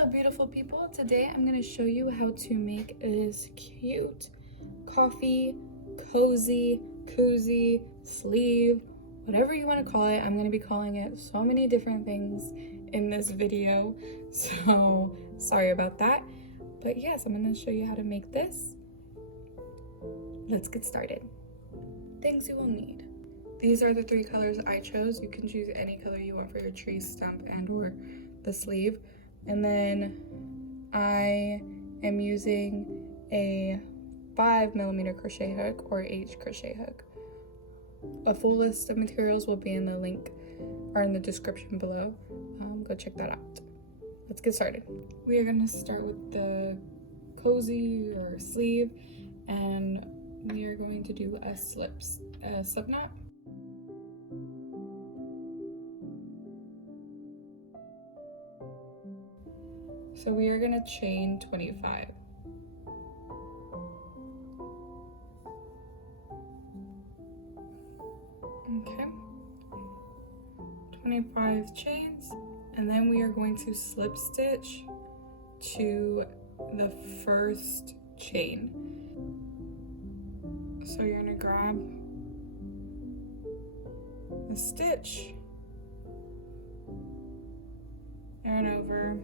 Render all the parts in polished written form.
Hello beautiful people, today I'm going to show you how to make this cute coffee, cozy, koozie, sleeve, whatever you want to call it. I'm going to be calling it so many different things in this video, so sorry about that. But yes, I'm going to show you how to make this. Let's get started. Things you will need. These are the 3 colors I chose. You can choose any color you want for your tree stump and or the sleeve. And then I am using a 5mm crochet hook or H crochet hook. A full list of materials will be in the link or in the description below. Go check that out. Let's get started. We are going to start with the cozy or sleeve, and we are going to do a slip knot. So we are going to chain 25. Okay. 25 chains, and then we are going to slip stitch to the first chain. So you're going to grab the stitch, yarn over,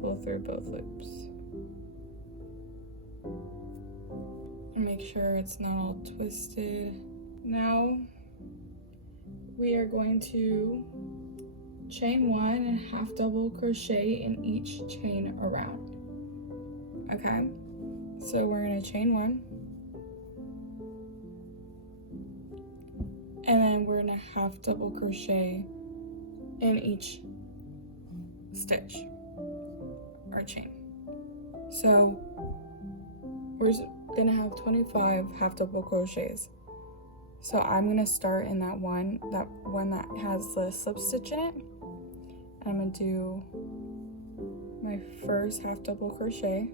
pull through both loops, and make sure it's not all twisted. Now we are going to chain 1 and half double crochet in each chain around. Okay, so we're going to chain 1, and then we're going to half double crochet in each stitch or chain. So we're gonna have 25 half double crochets. So I'm gonna start in that one that has the slip stitch in it. And I'm gonna do my first half double crochet,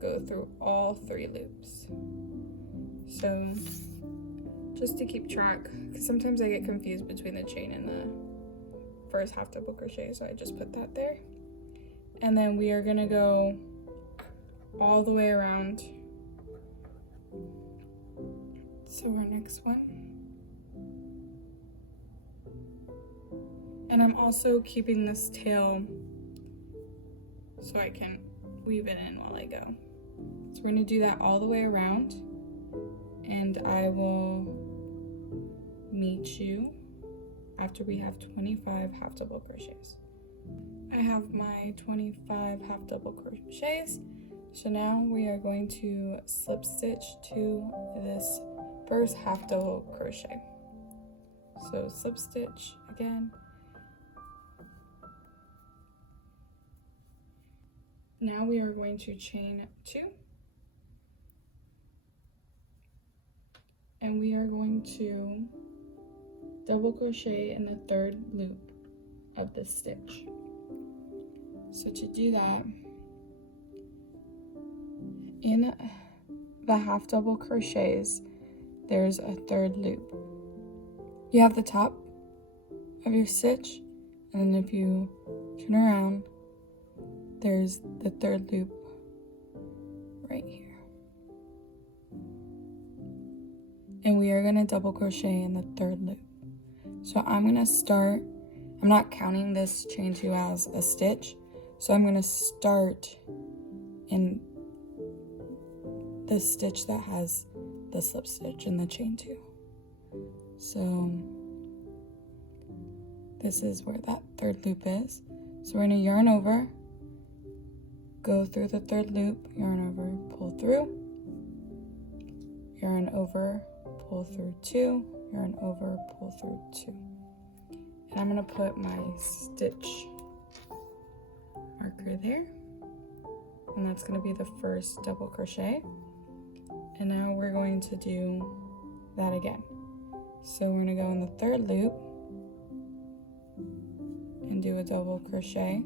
go through all 3 loops. So just to keep track, because sometimes I get confused between the chain and the first half double crochet, so I just put that there. And then we are gonna go all the way around to our next one. And I'm also keeping this tail so I can weave it in while I go. So we're gonna do that all the way around, and I will meet you after we have 25 half double crochets. I have my 25 half double crochets, so now we are going to slip stitch to this first half double crochet. So slip stitch again. Now we are going to chain 2, and we are going to double crochet in the 3rd loop of the stitch. So to do that, in the half double crochets, there's a 3rd loop. You have the top of your stitch, and then if you turn around, there's the 3rd loop right here. And we are going to double crochet in the 3rd loop. So I'm going to start, I'm not counting this chain 2 as a stitch, so I'm going to start in the stitch that has the slip stitch in the chain 2. So this is where that 3rd loop is. So we're going to yarn over, go through the 3rd loop, yarn over, pull through, yarn over, pull through 2, yarn over, pull through 2. And I'm going to put my stitch marker there, and that's going to be the first double crochet. And now we're going to do that again. So we're going to go in the 3rd loop and do a double crochet.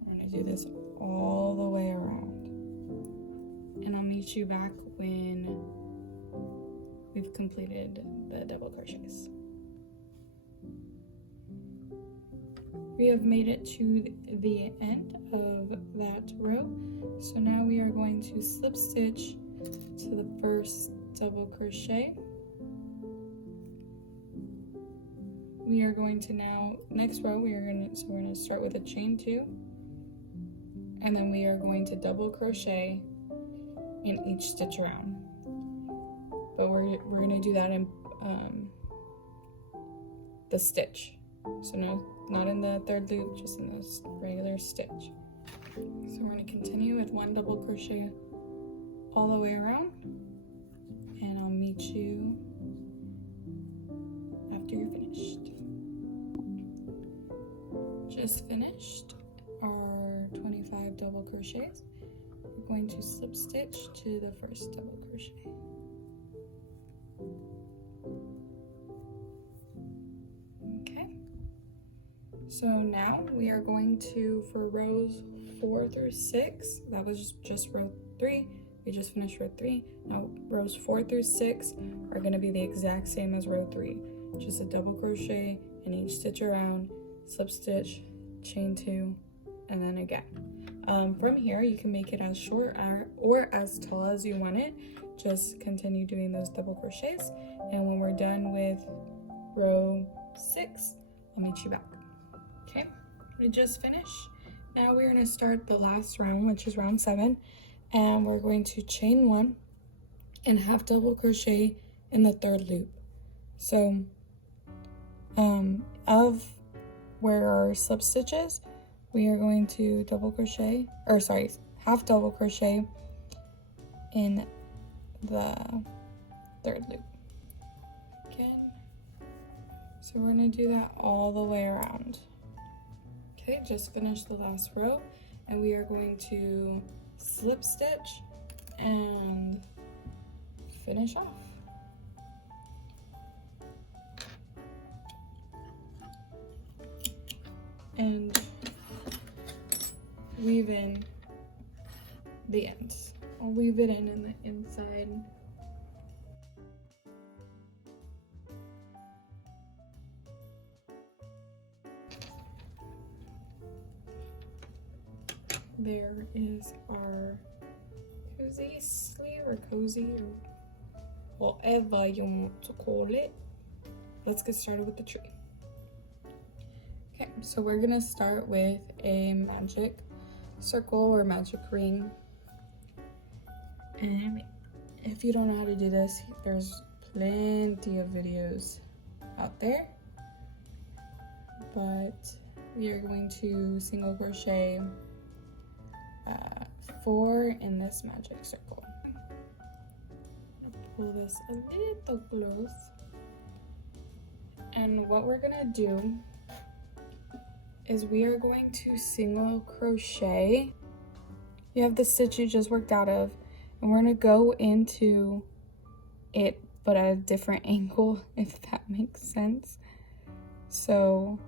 We're going to do this all the way around. And I'll meet you back when we've we've completed the double crochets. We have made it to the end of that row. So now we are going to slip stitch to the first double crochet. We are going to now, next row, we're going to start with a chain 2, and then we are going to double crochet in each stitch around. But we're going to do that in the stitch. So no, not in the third loop, just in this regular stitch. So we're going to continue with 1 double crochet all the way around, and I'll meet you after you're finished. Just finished our 25 double crochets. We're going to slip stitch to the first double crochet. Okay, so now we are going to, for rows 4 through 6, that was just row 3, we just finished row 3. Now rows 4 through 6 are going to be the exact same as row 3, just a double crochet in each stitch around, slip stitch, chain 2, and then again. From here you can make it as short or as tall as you want it. Just continue doing those double crochets, and when we're done with row 6, I'll meet you back. Okay, we just finished. Now we're going to start the last round, which is round 7, and we're going to chain 1 and half double crochet in the third loop. So of where our slip stitches, we are going to half double crochet in the third loop. Again, so we're going to do that all the way around. Okay, just finished the last row, and we are going to slip stitch and finish off. And weave in the ends. I'll weave it in the inside. There is our cozy sleeve, or cozy, or whatever you want to call it. Let's get started with the tree. Okay, so we're gonna start with a magic circle or magic ring. And if you don't know how to do this, there's plenty of videos out there. But we are going to single crochet 4 in this magic circle. I'm gonna pull this a little close. And what we're gonna do is we are going to single crochet. You have the stitch you just worked out of, and we're gonna go into it but at a different angle, if that makes sense. So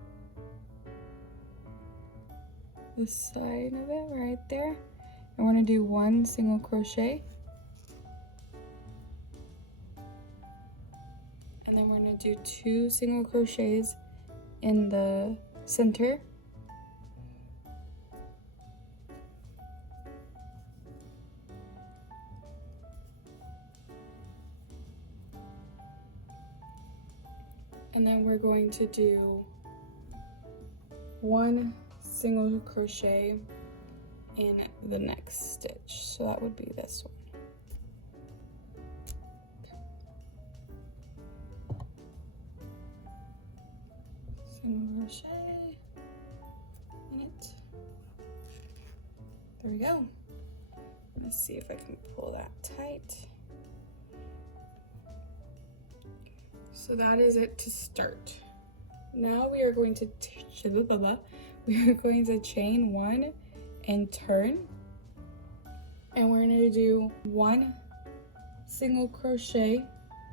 this side of it right there, and we're gonna do 1 single crochet, and then we're gonna do 2 single crochets in the center, and then we're going to do 1 single crochet in the next stitch. So that would be this one. Single crochet in it. There we go. Let's see if I can pull that tight. So that is it to start. Now we are going to chain 1 and turn, and we're going to do 1 single crochet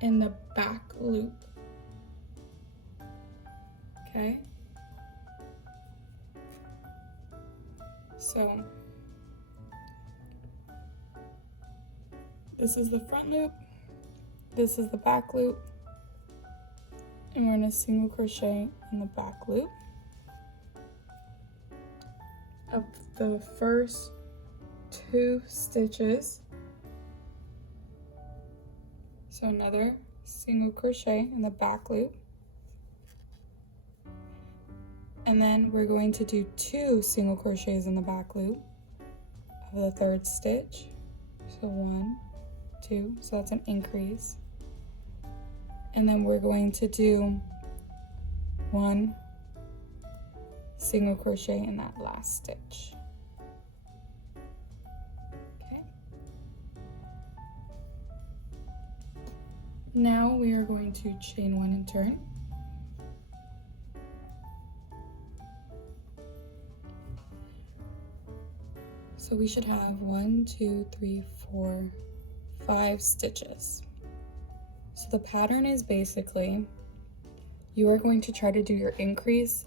in the back loop. Okay, so this is the front loop, this is the back loop, and we're going to single crochet in the back loop of the first 2 stitches. So another single crochet in the back loop, and then we're going to do 2 single crochets in the back loop of the 3rd stitch. So 1, 2, so that's an increase, and then we're going to do 1 single crochet in that last stitch. Okay. Now we are going to chain 1 and turn. So we should have 1, 2, 3, 4, 5 stitches. So the pattern is basically, you are going to try to do your increase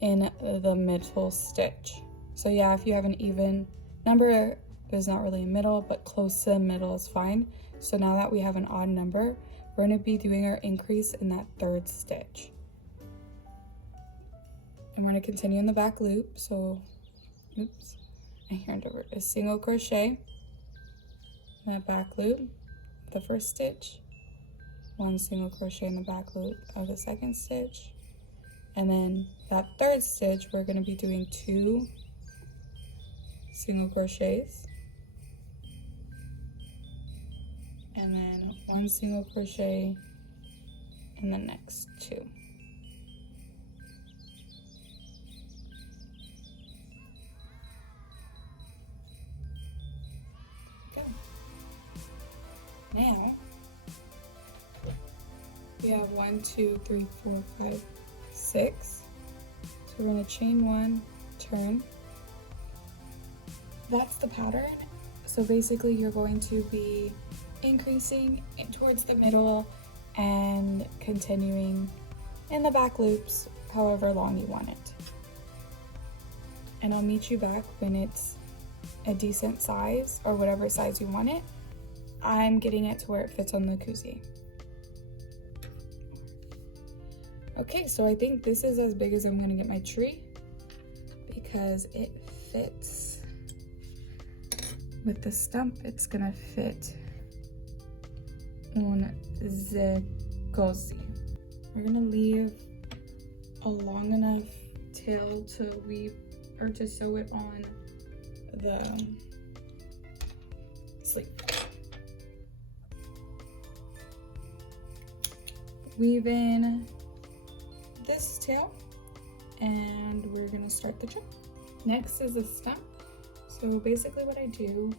in the middle stitch. So yeah, if you have an even number, there's not really a middle, but close to the middle is fine. So now that we have an odd number, we're going to be doing our increase in that 3rd stitch. And we're going to continue in the back loop. So, oops, I turned over. A single crochet in that back loop, the 1st stitch, 1 single crochet in the back loop of the 2nd stitch, and then that 3rd stitch, we're going to be doing 2 single crochets, and then 1 single crochet in the next 2. Okay. Now we have 1, 2, 3, 4, 5, 6. So we're going to chain 1, turn. That's the pattern. So basically you're going to be increasing towards the middle and continuing in the back loops however long you want it. And I'll meet you back when it's a decent size, or whatever size you want it. I'm getting it to where it fits on the koozie. Okay, so I think this is as big as I'm gonna get my tree because it fits with the stump. It's gonna fit on the cozy. We're gonna leave a long enough tail to weave or to sew it on the sleeve. Weave in this tail and we're gonna start the trip. Next is the stump. So basically what I do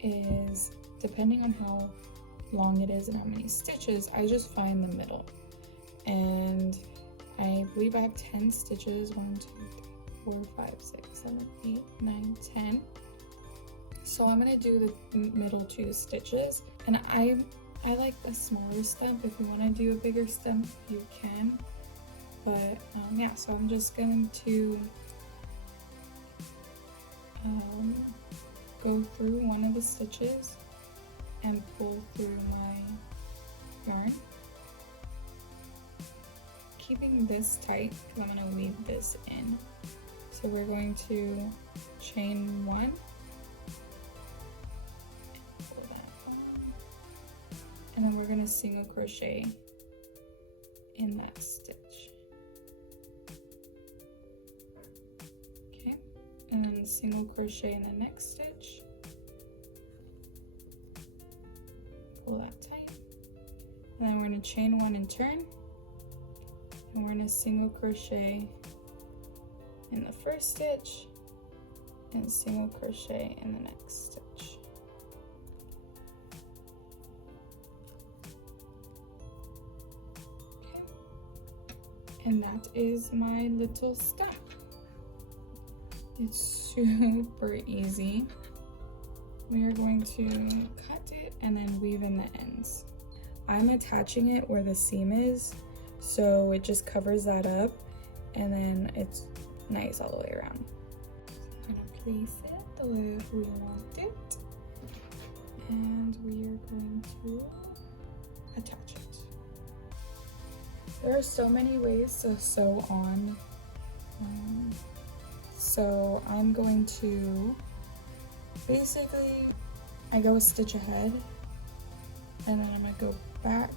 is, depending on how long it is and how many stitches, I just find the middle. And I believe I have 10 stitches. 1, 2, 3, 4, 5, 6, 7, 8, 9, 10. So I'm gonna do the middle 2 stitches. And I like a smaller stump. If you wanna do a bigger stump, you can. But yeah, so I'm just going to go through one of the stitches and pull through my yarn, keeping this tight because I'm going to weave this in. So we're going to chain 1, pull that on, and then we're going to single crochet in that stitch. And then single crochet in the next stitch, pull that tight, and then we're going to chain 1 and turn, and we're going to single crochet in the first stitch and single crochet in the next stitch. Okay, and that is my little stump. It's super easy. We are going to cut it and then weave in the ends. I'm attaching it where the seam is, so it just covers that up and then it's nice all the way around. So I'm gonna place it the way we want it, and we are going to attach There are so many ways to sew on. So I'm going to, basically, I go a stitch ahead, and then I'm gonna go back,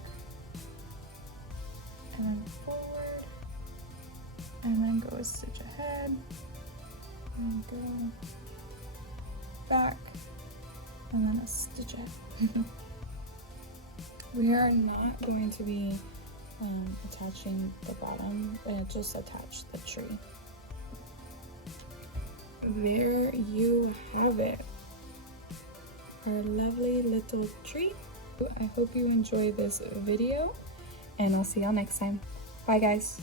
and then forward, and then go a stitch ahead, and go back, and then a stitch ahead. We are not going to be attaching the bottom, but just attach the tree. There you have it, our lovely little tree. I hope you enjoyed this video, and I'll see y'all next time. Bye guys.